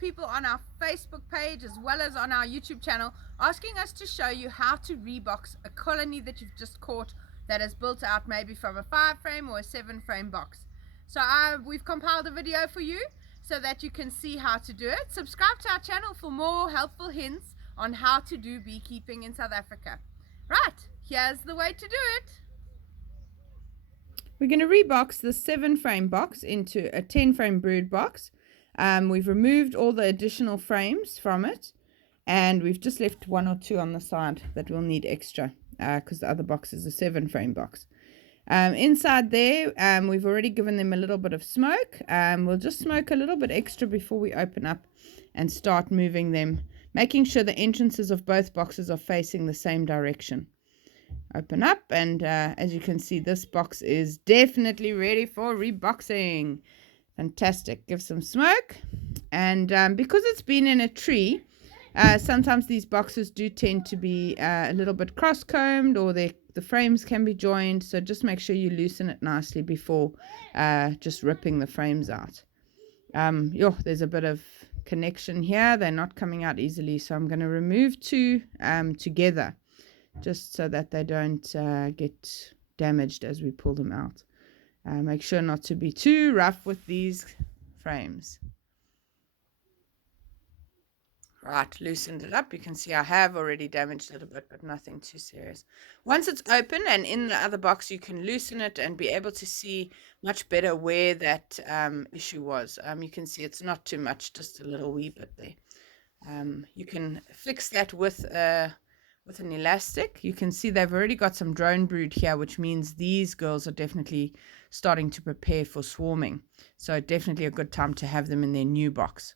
people on our Facebook page as well as on our YouTube channel asking us to show you how to rebox a colony that you've just caught that is built out maybe from a 5-frame or a 7-frame box. So we've compiled a video for you so that you can see how to do it. Subscribe to our channel for more helpful hints on how to do beekeeping in South Africa. Right, here's the way to do it. We're going to rebox the 7-frame box into a 10-frame brood box. We've removed all the additional frames from it, and we've just left 1 or 2 on the side that we'll need extra because the other box is a 7-frame box. Inside there, we've already given them a little bit of smoke. We'll just smoke a little bit extra before we open up and start moving them, making sure the entrances of both boxes are facing the same direction. Open up, and as you can see, this box is definitely ready for reboxing. Fantastic. Give some smoke, and because it's been in a tree, sometimes these boxes do tend to be a little bit cross-combed, or the frames can be joined, so just make sure you loosen it nicely before just ripping the frames out. There's a bit of connection here. They're not coming out easily, so I'm going to remove 2 together, just so that they don't get damaged as we pull them out. Make sure not to be too rough with these frames. Right, loosened it up. You can see I have already damaged it a bit, but nothing too serious. Once it's open and in the other box, you can loosen it and be able to see much better where that issue was. You can see it's not too much, just a little wee bit there. You can fix that with an elastic. You can see they've already got some drone brood here, which means these girls are definitely starting to prepare for swarming. So definitely a good time to have them in their new box.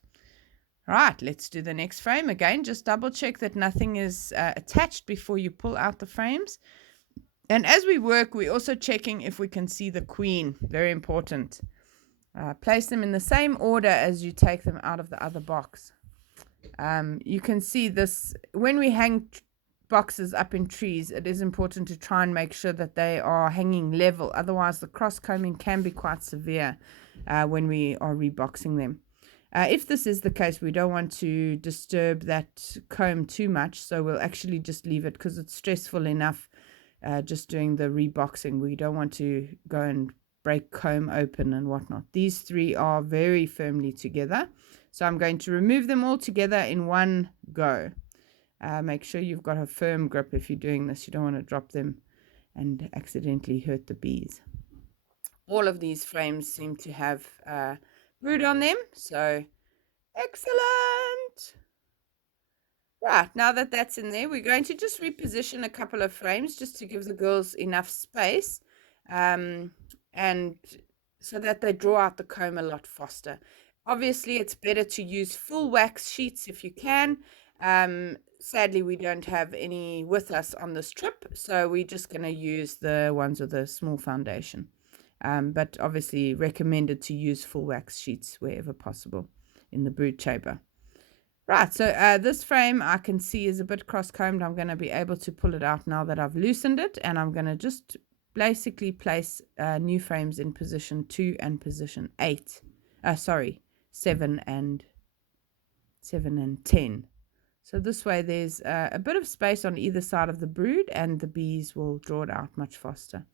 Right, let's do the next frame. Again, just double check that nothing is attached before you pull out the frames. And as we work, we're also checking if we can see the queen. Very important. Place them in the same order as you take them out of the other box. You can see this when we hang boxes up in trees. It is important to try and make sure that they are hanging level. Otherwise, the cross combing can be quite severe when we are reboxing them. If this is the case, we don't want to disturb that comb too much, so we'll actually just leave it because it's stressful enough just doing the reboxing. We don't want to go and break comb open and whatnot. These 3 are very firmly together, so I'm going to remove them all together in one go. Make sure you've got a firm grip if you're doing this. You don't want to drop them and accidentally hurt the bees. All of these frames seem to have brood on them, so excellent. Right, now that that's in there, we're going to just reposition a couple of frames just to give the girls enough space, and so that they draw out the comb a lot faster. Obviously, it's better to use full wax sheets if you can. Sadly, we don't have any with us on this trip, so we're just going to use the ones with a small foundation. But obviously recommended to use full wax sheets wherever possible in the brood chamber. Right, so this frame I can see is a bit cross-combed. I'm going to be able to pull it out now that I've loosened it, and I'm going to just basically place new frames in position 2 and position 7 and 10. So this way there's a bit of space on either side of the brood, and the bees will draw it out much faster.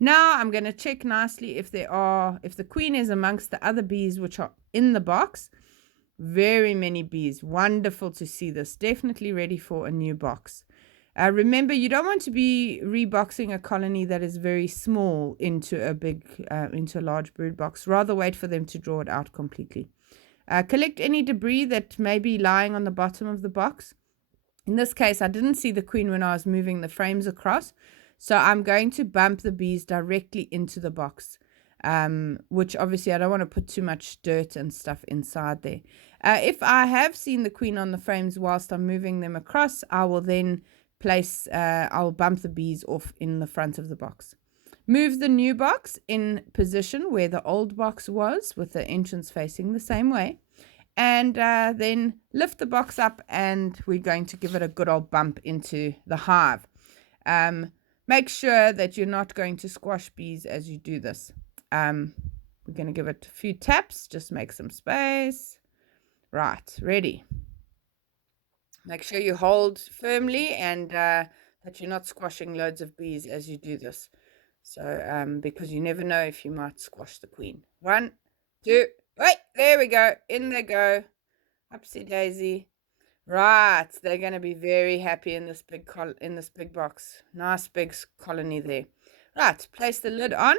Now I'm going to check nicely if the queen is amongst the other bees which are in the box. Very many bees. Wonderful to see this. Definitely ready for a new box. Remember, you don't want to be reboxing a colony that is very small into a large brood box. Rather wait for them to draw it out completely. Collect any debris that may be lying on the bottom of the box. In this case, I didn't see the queen when I was moving the frames across, so I'm going to bump the bees directly into the box, which obviously I don't want to put too much dirt and stuff inside there. If I have seen the queen on the frames whilst I'm moving them across, I will then I'll bump the bees off in the front of the box. Move the new box in position where the old box was, with the entrance facing the same way. And then lift the box up, and we're going to give it a good old bump into the hive. Make sure that you're not going to squash bees as you do this. We're going to give it a few taps, just make some space. Right, ready. Make sure you hold firmly and that you're not squashing loads of bees as you do this. So, because you never know if you might squash the queen. 1, 2, wait, there we go. In they go. Upsy daisy. Right, they're going to be very happy in this big box. Nice big colony there. Right, place the lid on.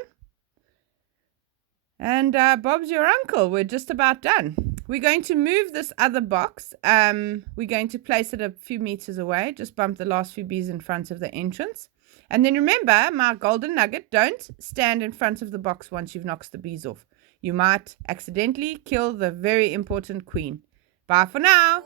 And Bob's your uncle. We're just about done. We're going to move this other box. We're going to place it a few meters away. Just bump the last few bees in front of the entrance. And then remember, my golden nugget, don't stand in front of the box once you've knocked the bees off. You might accidentally kill the very important queen. Bye for now.